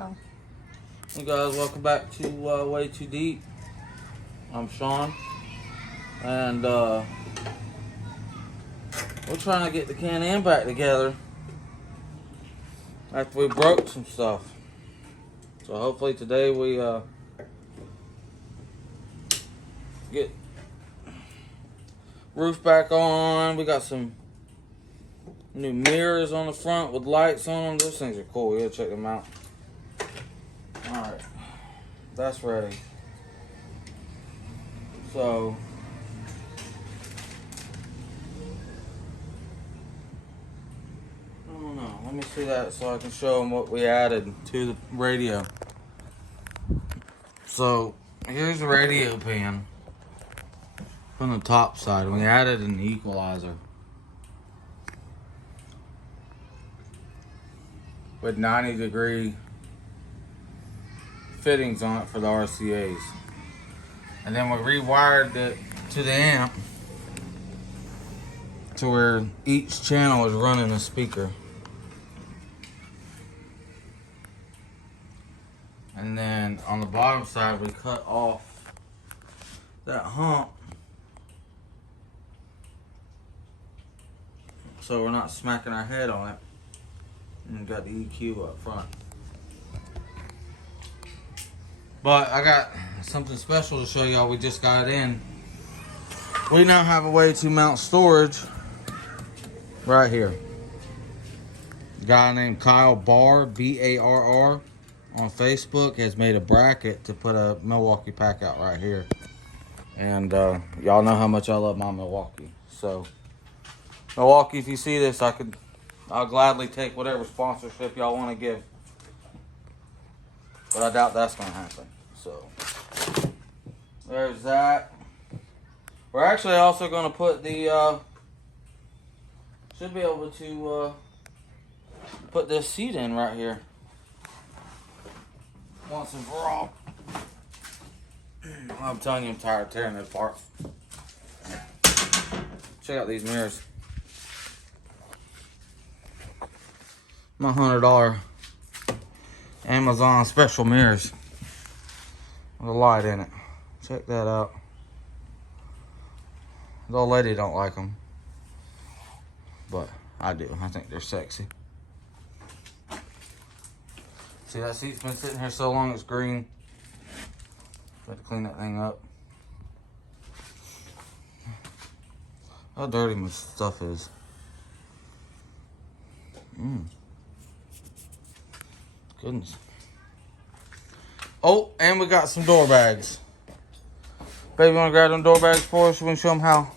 go. Hey guys, welcome back to Way Too Deep. I'm Sean, and we're trying to get the Can-Am back together after we broke some stuff. So hopefully today we get roof back on. We got some new mirrors on the front with lights on them. Those things are cool. You gotta check them out. Alright, that's ready. So I don't know. Let me see that so I can show them what we added to the radio. So here's the radio pan from the top side. We added an equalizer with 90-degree fittings on it for the RCAs. And then we rewired it to the amp to where each channel is running a speaker. And then on the bottom side, we cut off that hump so we're not smacking our head on it. And we got the EQ up front. But I got something special to show y'all. We just got it in. We now have a way to mount storage right here. A guy named Kyle Barr, B-A-R-R, on Facebook has made a bracket to put a Milwaukee packout right here. And y'all know how much I love my Milwaukee. So Milwaukee, if you see this, I'll gladly take whatever sponsorship y'all want to give. But I doubt that's going to happen. So there's that. We're actually also going to put the, should be able to put this seat in right here. Once and for all. I'm telling you, I'm tired of tearing it apart. Check out these mirrors. My $100 Amazon special mirrors with a light in it. Check that out. The old lady don't like them, but I do. I think they're sexy. See, that seat's been sitting here so long it's green. Got to clean that thing up. How dirty my stuff is. Goodness. Oh, and we got some door bags. Baby, wanna grab them door bags for us? We wanna show them how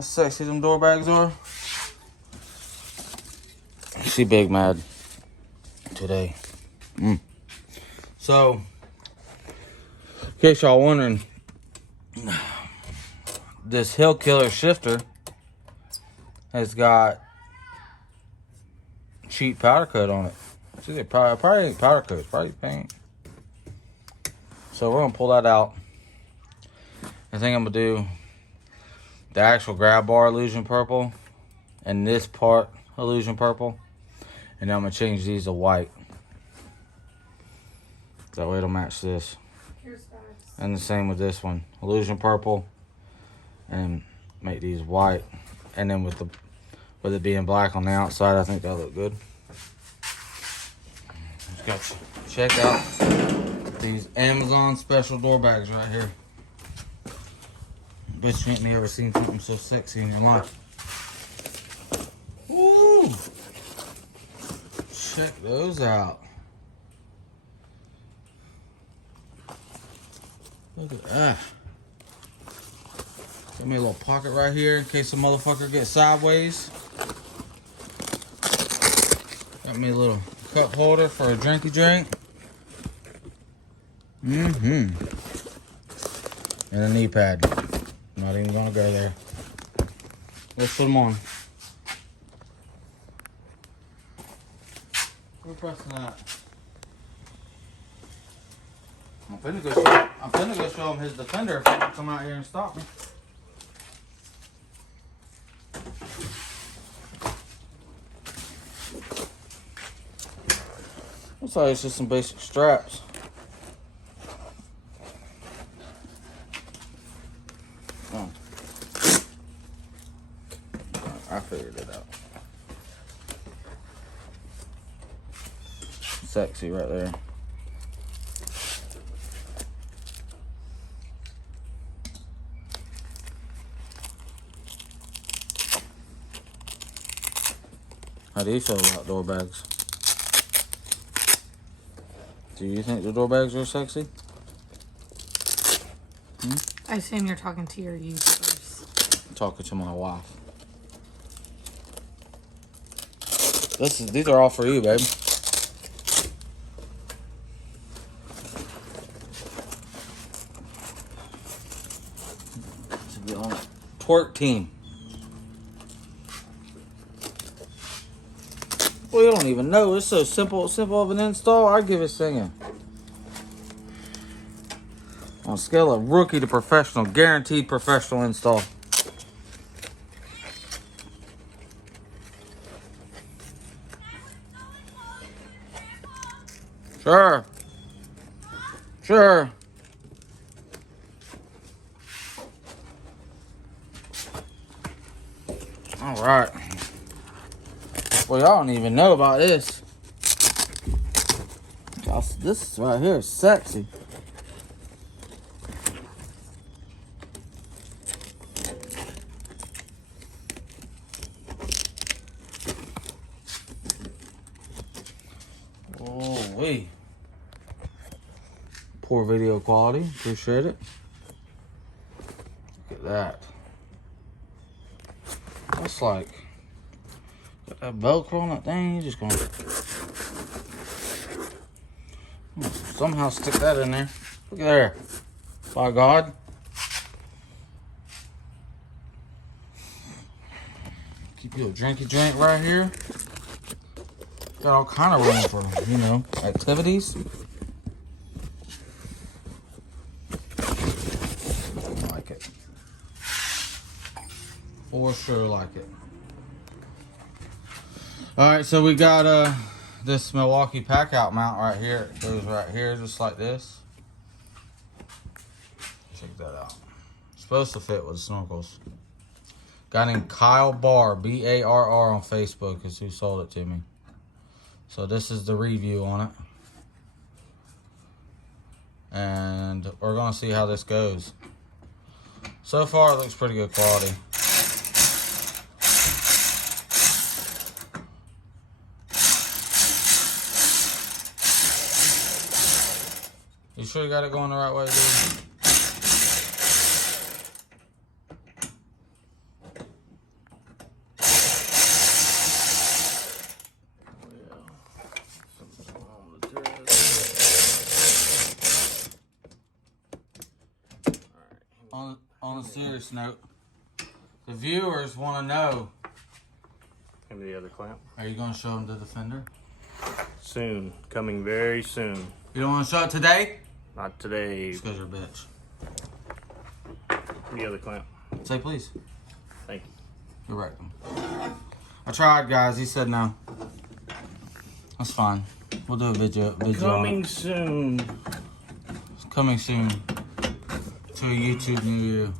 sexy them door bags are. She big mad today. So, in case y'all wondering, this Hill Killer shifter has got cheap powder coat on it. See, it probably ain't powder coat, it's probably paint. So we're gonna pull that out. I think I'm gonna do the actual grab bar illusion purple and this part illusion purple, and then I'm gonna change these to white. That way it'll match this. And the same with this one, illusion purple, and make these white. And then with it being black on the outside, I think that'll look good. Just got to check out these Amazon special door bags right here. Bet you ain't never seen something so sexy in your life. Woo! Check those out. Look at that. Got me a little pocket right here in case the motherfucker gets sideways. Got me a little cup holder for a drinky drink. And a knee pad. I'm not even gonna go there. Let's put them on. We're pressing that. I'm finna go show him his Defender if he can come out here and stop me. Looks like it's just some basic straps. Oh. I figured it out. Sexy right there. How do you feel about door bags? Do you think the door bags are sexy? I assume you're talking to your YouTubers. I'm talking to my wife. These are all for you, babe. To be on twerk team. Well, you don't even know. It's so simple of an install. I give it singing. On a scale of rookie to professional, guaranteed professional install. Sure. Sure. All right. Well, y'all don't even know about this. This right here is sexy. Oh, wait. Poor video quality. Appreciate it. Look at that. That's like... Got that Velcro on that thing. You're just gonna... somehow stick that in there. Look at there. By God. Keep you a drinky drink right here. Got all kind of room for, you know, activities. I like it. For sure like it. Alright, so we got this Milwaukee packout mount right here. It goes right here just like this. Check that out. It's supposed to fit with snorkels. Guy named Kyle Barr, B-A-R-R on Facebook is who sold it to me. So this is the review on it. And we're gonna see how this goes. So far it looks pretty good quality. You sure you got it going the right way, dude? On a serious note, the viewers want to know. And the other clamp. Are you going to show them the Defender? Soon. Coming very soon. You don't want to show it today? Not today. Just because you're a bitch. The other clamp. Say please. Thank you. You're right. I tried, guys. He said no. That's fine. We'll do a video Coming soon. It's coming soon to a YouTube near you.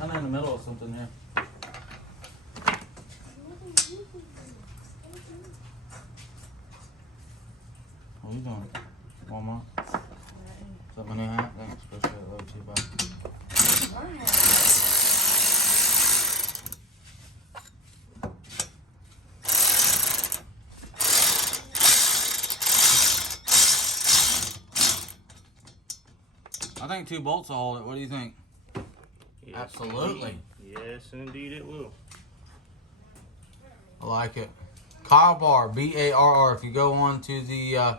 I'm in the middle of something here. What are you doing? Walmart? Is that my new hat? Thanks. Appreciate it. Love you, bye. I think 2 bolts will hold it. What do you think? Yes, Absolutely. Indeed. Yes, indeed it will. I like it. Kyle Barr, B-A-R-R. If you go on to the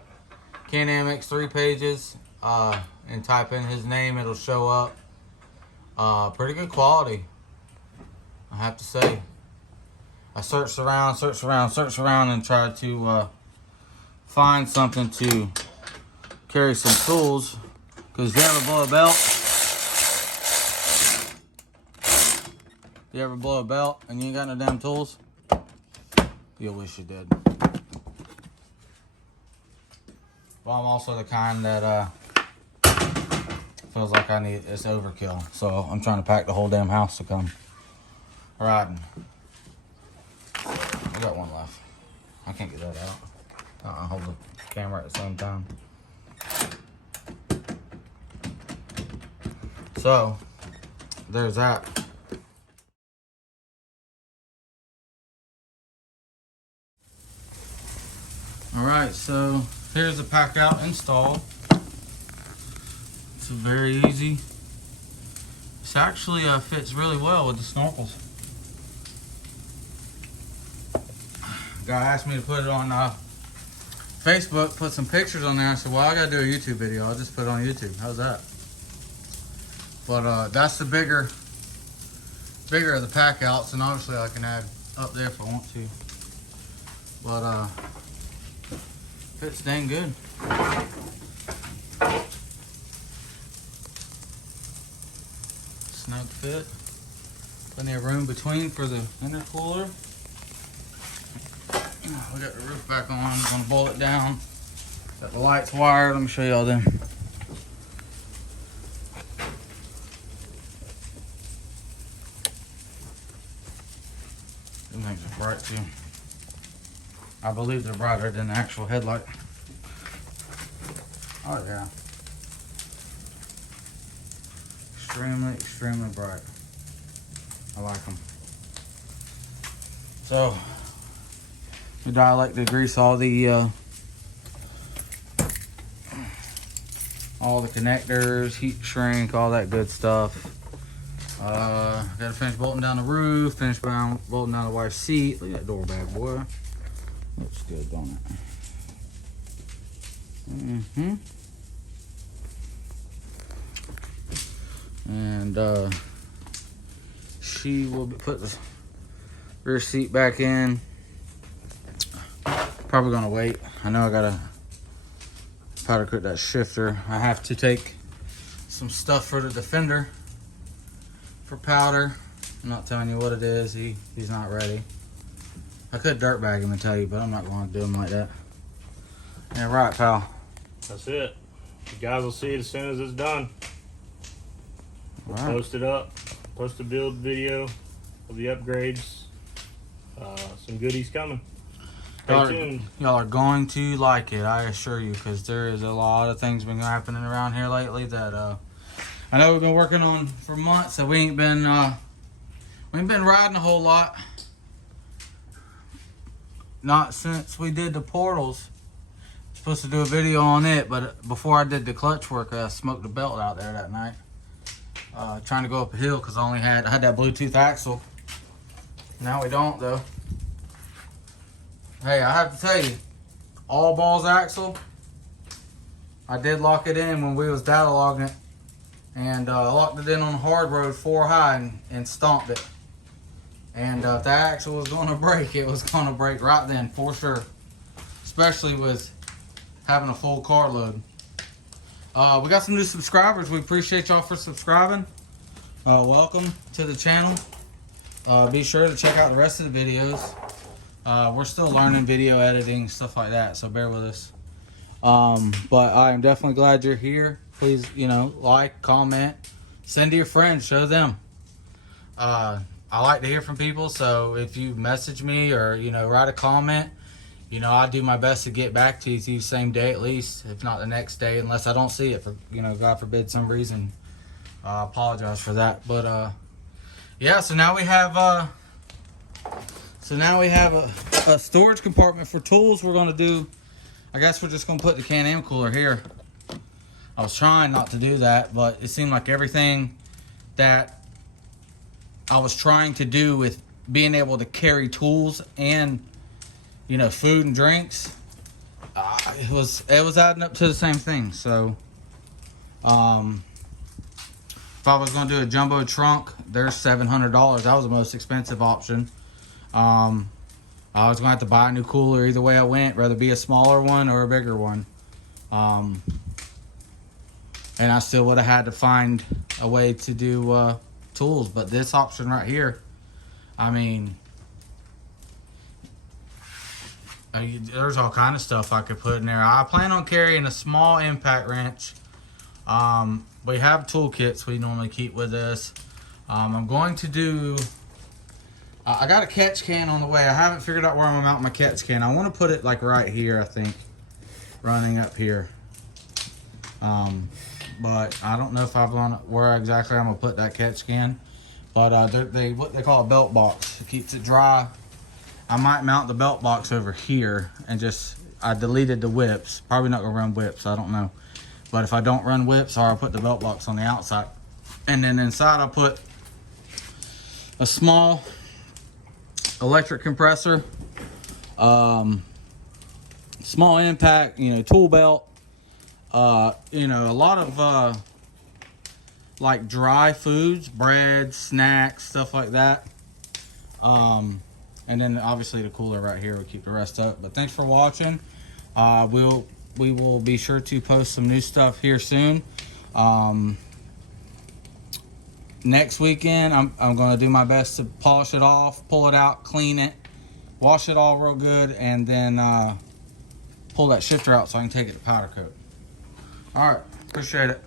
Can-Am X3 pages and type in his name, it'll show up. Pretty good quality, I have to say. I searched around, and tried to find something to carry some tools. Because if you have a bullet belt, You ever blow a belt and you ain't got no damn tools? You'll wish you did. Well, I'm also the kind that feels like it's overkill. So I'm trying to pack the whole damn house to come riding. I got one left. I can't get that out. I'll hold the camera at the same time. So, there's that. Alright, so here's the pack out install. It's very easy. This actually fits really well with the snorkels. Guy asked me to put it on Facebook, put some pictures on there. I said, well, I gotta do a YouTube video. I'll just put it on YouTube. How's that? But that's the bigger of the pack outs, and obviously I can add up there if I want to. But fits dang good. Snug fit. Plenty of room between for the intercooler. We got the roof back on. I'm gonna bolt it down. Got the lights wired. Let me show y'all them. Them things are bright too. I believe they're brighter than the actual headlight. Oh yeah. Extremely, extremely bright. I like them. So, I like to grease all the connectors, heat shrink, all that good stuff. Gotta finish bolting down the roof, finish bolting down the wife's seat. Look at that door bag, boy. Looks good, don't it? And she will put the rear seat back in. Probably gonna wait. I know I gotta powder coat that shifter. I have to take some stuff for the Defender for powder. I'm not telling you what it is. He's not ready. I could dirt bag him and tell you, but I'm not going to do him like that. Yeah, right, pal. That's it. You guys will see it as soon as it's done. We'll post it up. Post a build video of the upgrades. Some goodies coming. Stay tuned. Y'all are going to like it, I assure you, because there is a lot of things been happening around here lately that I know we've been working on for months, so we ain't been riding a whole lot. Not since we did the portals. Supposed to do a video on it, but before I did the clutch work, I smoked the belt out there that night. Trying to go up a hill because I had that Bluetooth axle. Now we don't though. Hey, I have to tell you, all balls axle. I did lock it in when we was data logging it, and I locked it in on the hard road 4 high and stomped it. And if that axle was going to break, it was going to break right then for sure. Especially with having a full car load. We got some new subscribers. We appreciate y'all for subscribing. Welcome to the channel. Be sure to check out the rest of the videos. We're still learning video editing, stuff like that, so bear with us. But I am definitely glad you're here. Please, like, comment, send to your friends, show them. I like to hear from people, so if you message me or, write a comment, I do my best to get back to you the same day at least, if not the next day, unless I don't see it for, God forbid, some reason. I apologize for that. But, yeah, so now we have a storage compartment for tools. We're going to do, I guess we're just going to put the Can-Am cooler here. I was trying not to do that, but it seemed like everything that I was trying to do with being able to carry tools and, food and drinks, it was adding up to the same thing. So, if I was going to do a jumbo trunk, there's $700. That was the most expensive option. I was going to have to buy a new cooler either way I went, whether it be a smaller one or a bigger one. And I still would have had to find a way to do tools. But this option right here I mean, there's all kind of stuff I could put in there. I plan on carrying a small impact wrench. We have toolkits we normally keep with us. I'm going to do, I got a catch can on the way. I haven't figured out where I'm gonna mount my catch can. I want to put it like right here, I think, running up here. But I don't know if I've on where exactly I'm gonna put that catch can. But they what they call a belt box. It keeps it dry. I might mount the belt box over here and just, I deleted the whips. Probably not gonna run whips, I don't know. But if I don't run whips, or I'll put the belt box on the outside. And then inside I'll put a small electric compressor, small impact, tool belt, a lot of like dry foods, bread, snacks, stuff like that. And then obviously the cooler right here will keep the rest up. But thanks for watching. We will be sure to post some new stuff here soon. Next weekend, I'm going to do my best to polish it off, pull it out, clean it, wash it all real good, and then pull that shifter out so I can take it to powder coat. All right, appreciate it.